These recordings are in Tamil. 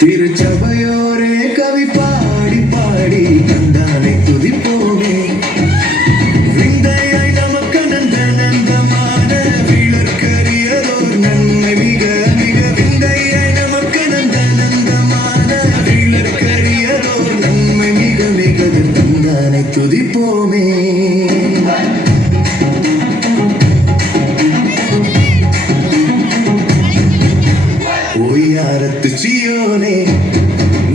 திருச்சபையோரே கவி பாடி பாடி கண்டானை துதிப்போமே. விந்தையாய் நமக்கு நந்த நந்தமான விளக்கரியதோர் நன்மை மிக மிக விந்தையாய் நமக்கு நந்த நந்தமான விளக்கரியதோர் நன்மை மிக மிக கண்டானை துதிப்போமே. ஒய்யாரத்து சியோனே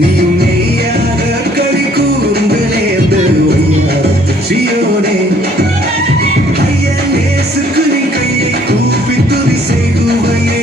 நீ மெய்யாக களி கூர்ந்து நேர்ந்து ஒய்யாரத்து சியோனே ஐயன் இயேசுக்கு நீ கையை கூப்பி துதி செய்குவையே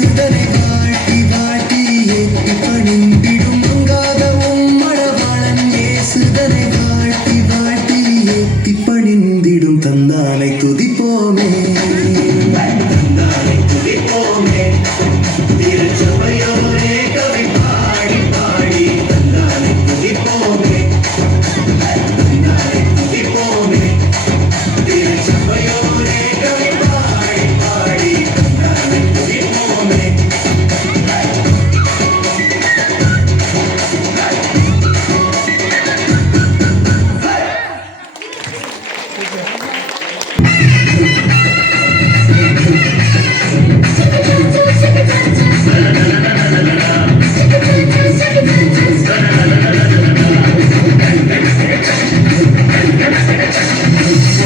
இயேசுதனை வாழ்த்தி வாழ்த்தி ஏத்தி பணிந்திடும் மங்காத மணவாளன் இயேசுதனை வாழ்த்தி வாழ்த்தி ஏத்தி பணிந்திடும் தந்தானை துதிப்போமே தந்தானை துதிப்போமே திருச்சபையோரே கவி பாடி பாடி தந்தானை துதிப்போமே தந்தானை துதிப்போமே திருச்சபையோரே கவி பாடி பாடி தந்தானை துதிப்போமே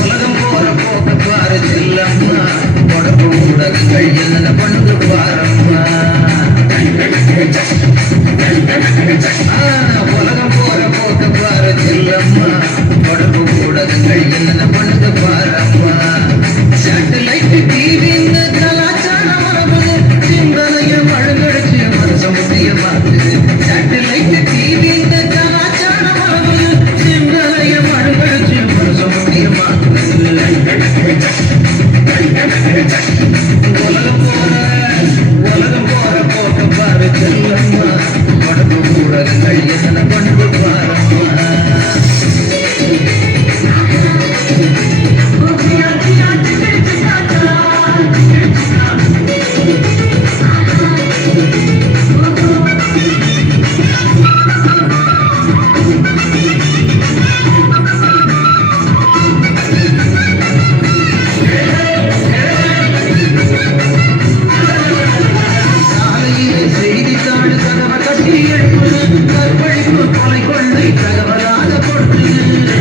உலகம் போற போக்க பாரு செல்லம்மா உடம்பு ஊடகங்கள் என்ன பண்ணுது பாரம்மா உலகம் போற போக்க பாரு செல்லம்மா உடம்பு ஊடகங்கள் என்ன பண்ணுது பாரம்மா சேட்டலைட் டிவின்னு கலாச்சாரம் மரபுது சிந்தனைய மழுங்கடிச்சு மனச முக்கியமாக்குது சேட்டலைட் டிவின்னு கலாச்சாரம் மரபுது சிந்தனைய மழுங்கடிச்சு மனச முக்கியமாக்குது உலகம் போற போக்க பாரு செல்லம்மா உடம்பு ஊடகங்கள் என்ன பண்ணுது பாரம்மா சாலையிலே செய்தித்தாள் கதவை கட்டி எழுப்புது கற்பழிப்பு கொலை கொள்ளை தகவலாக கொடுக்குது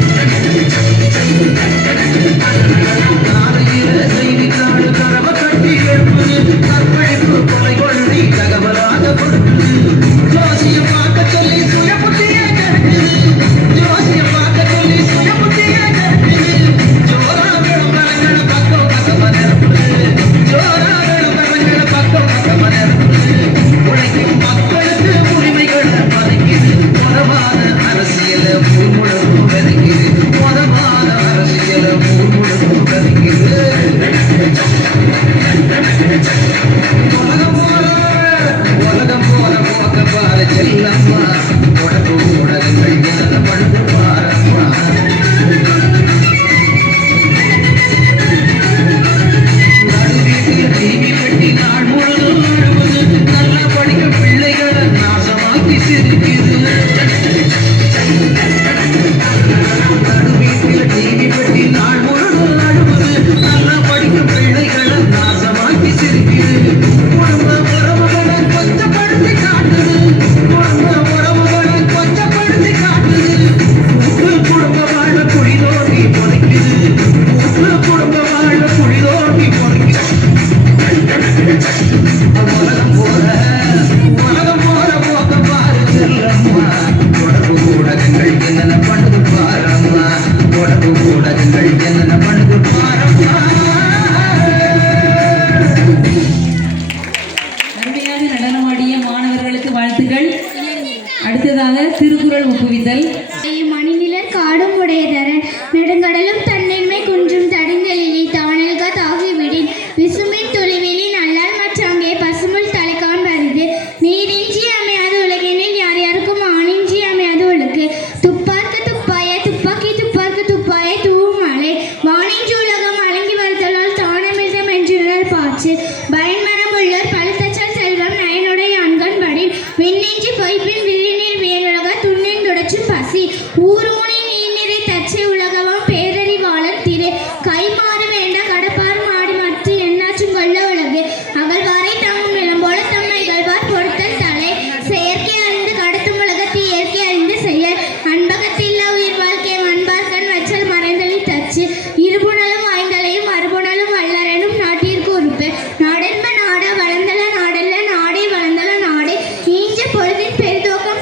சாலையிலே செய்தித்தாள் கதவை கட்டி எழுப்புது கற்பழிப்பு கொலை கொள்ளை தகவலாக கொடுக்குது ஜோசியம் பார்க்க சொல்லி சுய புத்தியை கருக்குது ஜோசியம் பார்க்க சொல்லி சுய புத்தியை கருக்குது ஜோரா விளம்பரங்கள பக்கம் பக்கம் நிரப்புது ஜோரா விளம்பரங்கள பக்கம் பக்கம் நிரப்புது உழைக்கும் மக்களுக்கு உரிமைகளை பறிக்குது மொதமான அரசியல முழுமுழுக்கும் விதைக்குது மொதமான அரசியல முழுமுழுக்கும் விதைக்குது உலகம் போல போக்க பாரு செல்லம்மா உடம்பு ஊடகங்கள் என்ன படுத்து பாரம்மா நடுவீட்டில் டிவி பெட்டி நாள் முழுதும் அழுவது நல்லா படிக்கும் பிள்ளைகளை நாசமாக்கி சிரிக்குது நடுவீட்டில் டிவி பெட்டி நாள் முழுதும் அழுவது நல்லா படிக்கும் பிள்ளைகளை நாசமாக்கி சிரிக்குது குடும்ப உறவுகளை கொச்சப்படுத்தி காட்டுது குடும்ப உறவுகளை கொச்சப்படுத்தி காட்டுது குடும்ப வாழ குடிதோண்டி பொறுக்குது குடும்ப வாழ குடிதோண்டி பொறுக்குது உலகம் போற போக்க பாரு செல்லம்மா உடம்பு ஊடகங்கள் என்னென்ன பண்ணுது பாரம்மா உடம்பு ஊடகங்கள் என்னென்ன பண்ணுது பாரம்மா அருமையாக நடனமாடிய மாணவர்களுக்கு வாழ்த்துக்கள். அடுத்ததாக திருக்குறள் ஒப்புவித்தல். மணிநிலர் காடும் உடையதரன் நெடுங்கடலும் தன்னின்மை குன்றும் தடிந்தெழிலி தானல்க தாகிவிடின் விசுமின் துளிவிலின் அல்லால் மற்றாங்கே பசுமுள் தலைக்கான் வருது நீரின்றி அமையாது உலகினில் யார் யாருக்கும் ஆணின்றி அமையாது உலகு துப்பார்க்கு துப்பாய துப்பாக்கி துப்பார்க்கு துப்பாய தூவும் மலை வானின்றி உலகம் அலங்கி வருதலால் தானமிழ்தம் என்றுள்ளர் பாச்சு பயன்மரம் உள்ளர் பழுத்தச்சல் செல்வம் நயனுடைய அன்கண் படின் விண்ணின்றி பொய்ப்பின் வில்லினில் வேலுலக துண்ணின் துடைச்சும் பசி ஊருமுனை நீர்நிறை தச்சை உலகவாம் பேரறிவாளன் திரு கைமாறு வேண்ட கடப்பார் மாடி மற்ற என்னாச்சும் கொள்ள உலகு அகழ்வாரை தாமும் நிலம்போல தம்மை இகழ்வார் பொறுத்தல் தலை செயற்கை அறிந்து கடத்தும் உலகத்தை இயற்கை அறிந்து செயல் அன்பகத்தில்லா உயிர் வாழ்க்கை மண்பார்கண் வச்சல் மறைந்தளி தச்சு இருபுணலும் வாய்ந்தலையும் மறுபுணலும் வல்லரனும் நாட்டிற்கு உறுப்பு நாடென்ப நாட வளர்ந்தல நாடல்ல நாடே வளர்ந்தல நாடே ஈஞ்ச பொழுதின் பெருதோக்கம்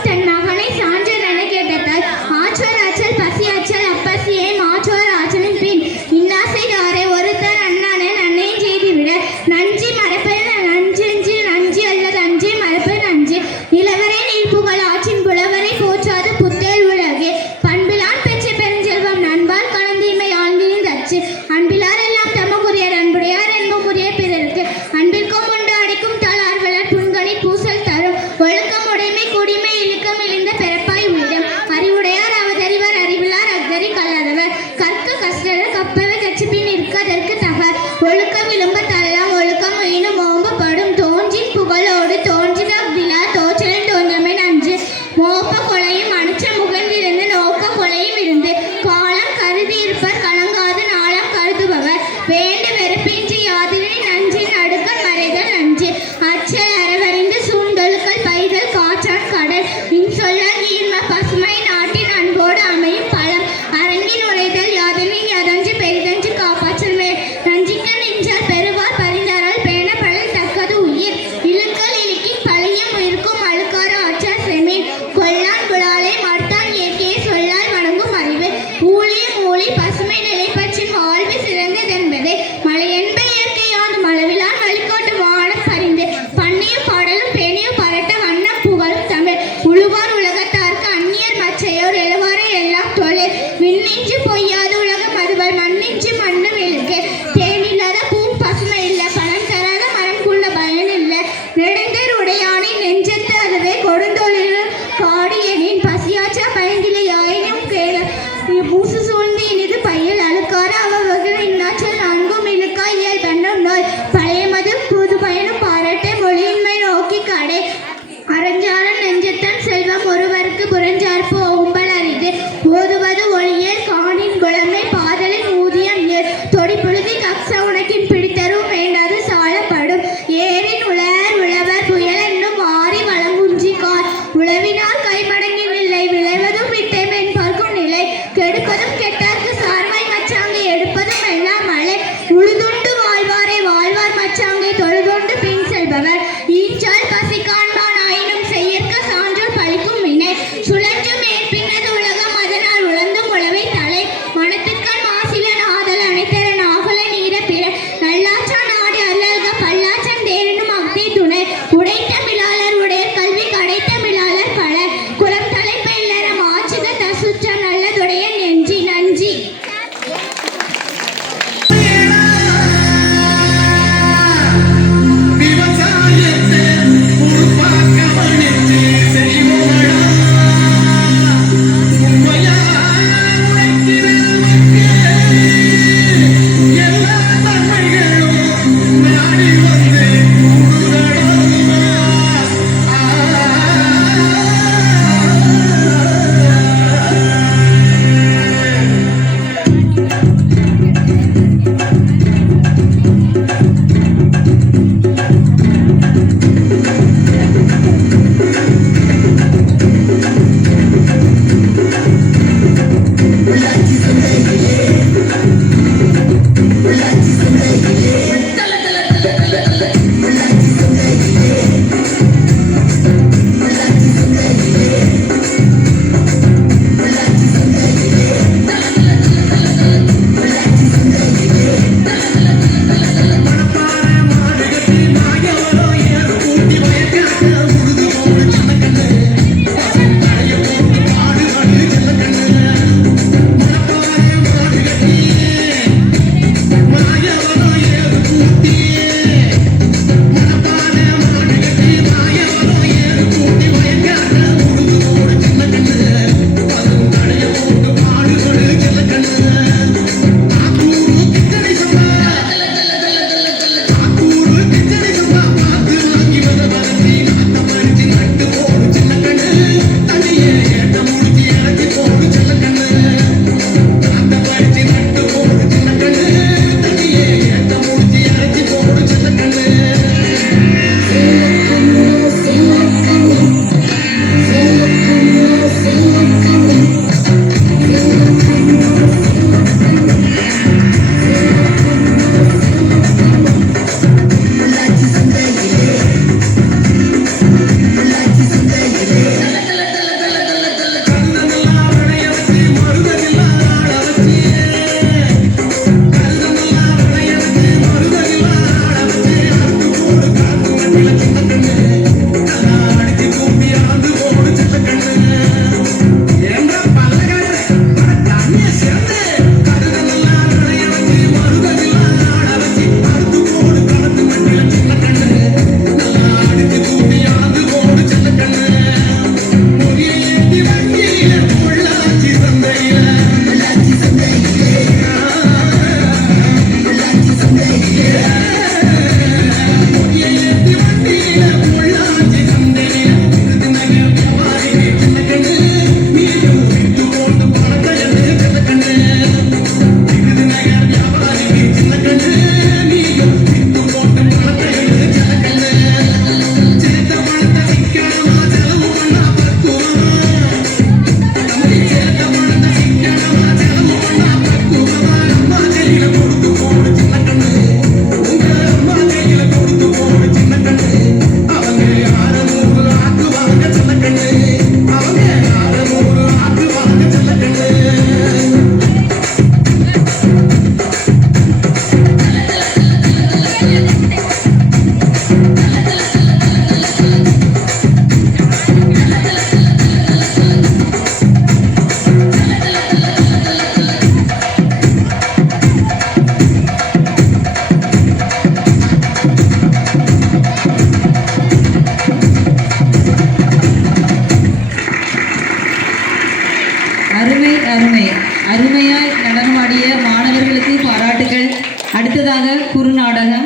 அருமையாய் நடனமாடிய மாணவர்களுக்கு பாராட்டுகள். அடுத்ததாக குறுநாடகம்.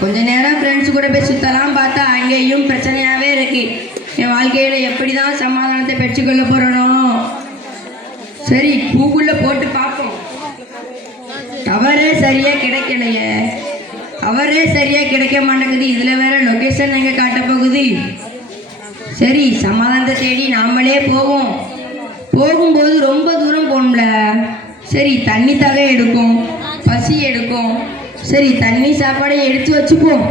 கொஞ்ச நேரம் ஃப்ரெண்ட்ஸ் கூட போய் சுற்றலாம் பார்த்தா அங்கேயும் பிரச்சனையாகவே இருக்கு. என் வாழ்க்கையில் எப்படி தான் சமாதானத்தை பெற்றுக்கொள்ள போகிறனோ. சரி, கூகுளில் போட்டு பார்ப்போம். டவரே சரியாக கிடைக்கலையே, டவரே சரியாக கிடைக்க மாட்டேங்குது. இதில் வேற லொக்கேஷன் எங்கே காட்ட போகுது. சரி, சமாதானத்தை தேடி நாமளே போவோம். போகும்போது ரொம்ப தூரம் போகணும்ல. சரி, தண்ணி தானே எடுக்கும், பசி எடுக்கும். சரி, தண்ணி சாப்பாடை எடுத்து வச்சுப்போம்.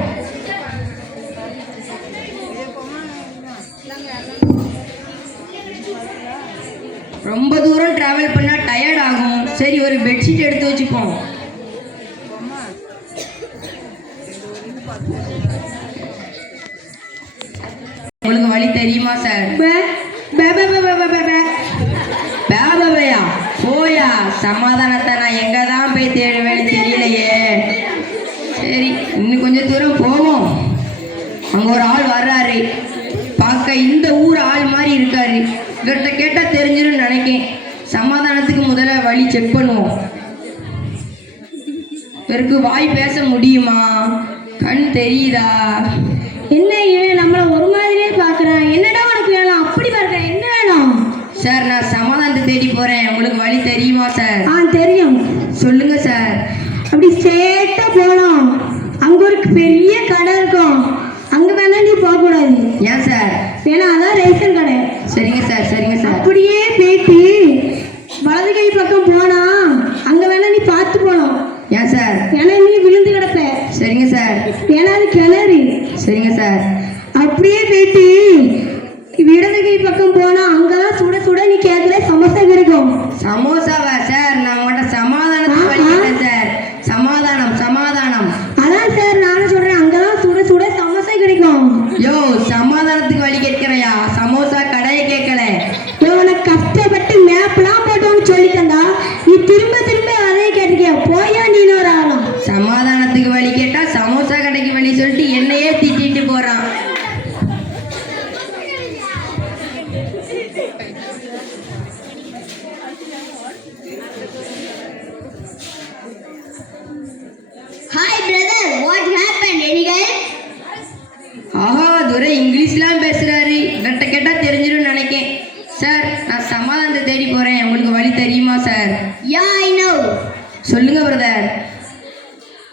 ரொம்ப தூரம் டிராவல் பண்ணால் டயர்ட் ஆகும். சரி, ஒரு பெட்ஷீட் எடுத்து வச்சுப்போம். உங்களுக்கு வழி தெரியுமா சார்? பேபையா போயா, சமாதானத்தை நான் எங்க தான் போய் தேடுவேன்னு தெரியலையே. சரி, இன்னும் கொஞ்சம் தூரம் போவோம். அங்க ஒரு ஆள் வர்றாரு. பார்க்க இந்த ஊர் ஆள் மாதிரி இருக்காரு. இவர்கிட்ட கேட்டா தெரிஞ்சிடும் நினைக்கேன். சமாதானத்துக்கு முதல்ல வழி செக் பண்ணுவோம். இவருக்கு வாய் பேச முடியுமா? கண் தெரியுதா? என்ன இவன் நம்மள ஒரு மாதிரியே பார்க்கறான். என்னடா உனக்கு வேணும்? அப்படி பார்க்கற என்ன வேணும்? சார் நான் சமாதானத்தை தேடி போறேன். உங்களுக்கு வழி தெரியுமா சார்? தெரியும். சொல்லுங்க சார். அப்படி ஸ்ட்ரெயிட்டா போனோம். அங்க ஒரு பெரிய கடை இருக்கும். அங்க வேணா நீ போக கூடாது. ஏன் சார்? ஏன்னா அதான் ரேஷன் கடை. சரிங்க சார், சரிங்க சார். அப்படியே போயிட்டு வலது கை பக்கம் போனா அங்க வேணா நீ பார்த்து போனோம். ஏன் சார்? ஏன்னா நீ விழுந்து கிடப்ப. சரிங்க சார். ஏன்னா அது கிணறு. சரிங்க சார். அப்படியே போயிட்டு இடது கை பக்கம் போனா அங்கதான் சுட சுட நீ கேட்கல சமோசா கிடைக்கும். சமோசாவா சார்? நான் உங்கள்கிட்ட சமாதானத்தை வழிகிட்டேன் சார். சமாதானம் சமாதானம். அதான் சார் நானும் சொல்றேன், அங்கதான் சுட சுட சமோசா கிடைக்கும். யோ சமாதானத்துக்கு வழி கேட்கிறையா? சமோசா கடையை கேட்கல. உனக்கு கஷ்டப்பட்டு மேப்லாம் போட்டோன்னு சொல்லி தந்தா நீ திரும்ப திரும்ப அதே கேட்டிருக்கிய. போயா நீ ஒரு ஆளும். சமாதானத்துக்கு வழி கேட்டா சமோசா கடைக்கு வழி சொல்லிட்டு என்னையே திட்டிட்டு போறான். Hi brother, what happened? Any guy? ஆஹா துரை இங்கிலீஷ்லாம் பேசுறாரு. இவர்கிட்ட கேட்டா தெரிஞ்சிடும் நினைக்கேன். சார் நான் சமாதானத்தை தேடி போறேன். உங்களுக்கு வழி தெரியுமா சார்? Yeah, I know. சொல்லுங்க பிரதர்.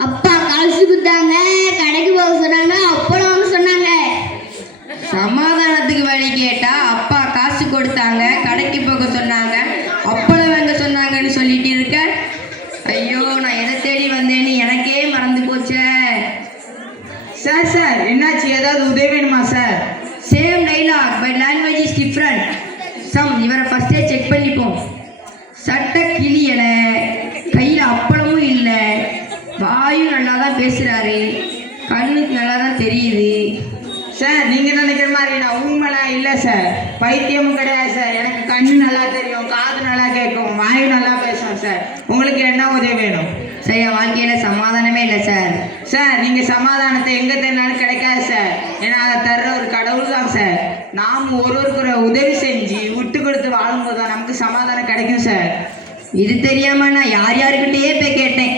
அப்பா காசு கொடுத்தாங்க, கடைக்கு போக சொன்னாங்க, அப்பளம்னு சொன்னாங்க. சமாதானத்துக்கு வழி கேட்டா அப்பா காசு கொடுத்தாங்க, கடைக்கு போக சொன்னாங்க, அப்பளம் வாங்க சொன்னாங்கன்னு சொல்லிட்டு இருக்க. ஐயோ நான் எதை தேடி வந்தேன்னு எனக்கே மறந்து போச்சே. சார் என்னாச்சு? ஏதாவது உதவி வேணுமா sir? Same dialogue by language is different. இவரை ஃபர்ஸ்டே செக் பண்ணிப்போம். சட்டை கிளியல, கையில் அப்பளமும் இல்லை, வாயும் நல்லா தான் பேசுறாரு, கண்ணுக்கு நல்லா தான் தெரியுது. சார் நீங்க நினைக்கிற மாதிரி நான் ஊமெல்லாம் இல்லை சார். பைத்தியமும் கிடையாது சார். எனக்கு கண்ணு நல்லா தெரியும், காது நல்லா கேட்கும், வாயு நல்லா பேசும் சார். உங்களுக்கு என்ன உதவி வேணும்? சார் என் வாழ்க்கையில சமாதானமே இல்லை சார். சார் நீங்க சமாதானத்தை எங்க தேடினாலும் கிடைக்காது சார். ஏன்னா அதை தர்ற ஒரு கடவுள் தான் சார். நாம் ஒருவருக்கு உதவி செஞ்சு விட்டு கொடுத்து வாழும்போது தான் நமக்கு சமாதானம் கிடைக்கும் சார். இது தெரியாம நான் யார் யாருக்கிட்டே போய் கேட்டேன்.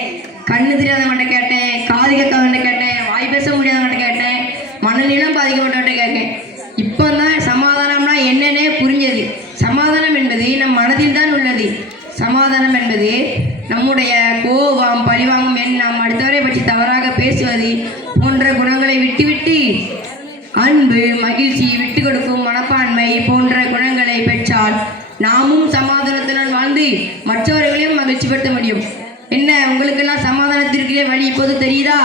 கண்ணு தெரியாதவன்கிட்ட கேட்டேன், காது கேட்காதவன்கிட்ட கேட்டேன், வாய் பேச முடியாதவன்கிட்ட கேட்டேன், மனநிலம் பாதிக்கப்பட்டவன்கிட்ட கேட்டேன். இப்போ தான் சமாதானம்னா என்னன்னே புரிஞ்சது. சமாதானம் என்பது நம் மனதில் தான் உள்ளது. சமாதானம் என்பது நம்முடைய கோபம், பழிவாங்கும் எண்ணம், அடுத்தவரை பற்றி தவறாக பேசுவது போன்ற குணங்களை விட்டுவிட்டு அன்பு, மகிழ்ச்சி, விட்டு கொடுக்கும் மனப்பான்மை போன்ற குணங்களை பெற்றால் நாமும் சமாதானத்துடன் வாழ்ந்து மற்றவர்களையும் மகிழ்ச்சிப்படுத்த முடியும். என்ன உங்களுக்கெல்லாம் சமாதானத்திற்கே வழி இப்போது தெரியுதா?